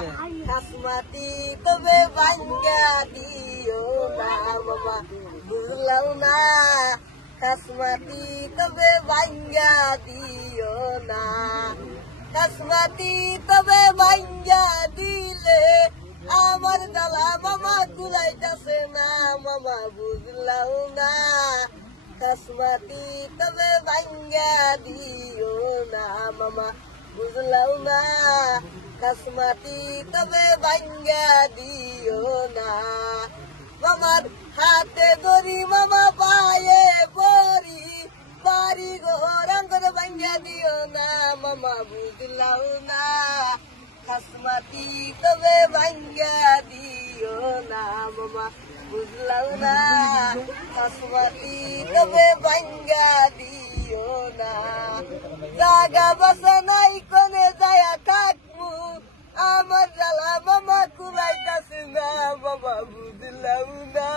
খাসমাতি তবে ভাঙ্গা দিও না মামা বুঝলাম না খাসমাতি তবে ভাঙ্গা দিও না খাসমাতি তবে ভাঙ্গা দিলে আমার জ্বালা মামা কুলাইতাছে না মামা বুঝলাম না খাসমাতি তবে ভাঙ্গা দিও না মামা বুঝলাম না খাসমাতি তবে ভাঙ্গা দিও না মামার হাতে ধরি মামা পায়ে পরি বাড়ি ঘর আঙ্গর ভাঙ্গা দিও না মামা বুঝলাম না খাসমাতি তবে ভাঙ্গা দিও না মামা বুঝলাম না খাসমাতি তবে ভাঙ্গা দিও না জাগা বাসা নাই কোনে যায়া থাকবো আমার জ্বালা মামা কুলাইতাছে না মামা বুঝলাম না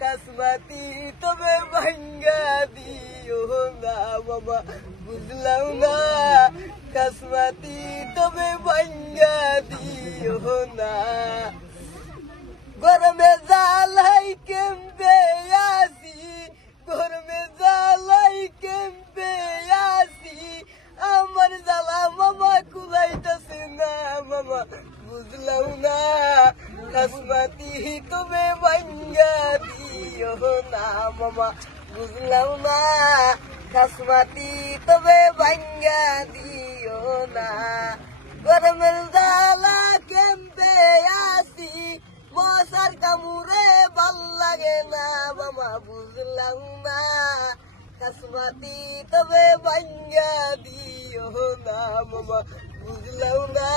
খাসমাতি তবে ভাঙ্গা দিও না মামা বুঝলাম না খাসমাতি তবে ভাঙ্গা দিও না গরমে জ্বালাই কেমবে আসি গরমে জ্বালাই কেমবে আসি আমার জ্বালা মামা কুলাইতাছে না মামা বুঝলাম না খাসমাতি তবে ভাঙ্গা দিও না মামা বুঝলাম না খাসমাতি তবে ভাঙ্গা দিও না গরমের জ্বালা কেমবে আসি মশার কামড়ে ভাল লাগে না মামা বুঝলাম না খাসমাতি তবে ভাঙ্গা দিও না মামা বুঝলাম না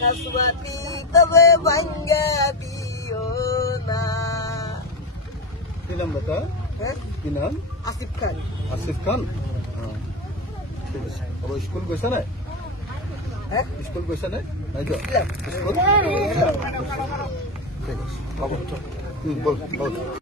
খাসমাতি তবে ভাঙ্গা দিও না কি নাম বেটা কি নাম আসিফ খান আসিফ খান ঠিক আছে স্কুল গৈছা নাই স্কুল গৈছা নাই নাই তো স্কুল ঠিক আছে বল বল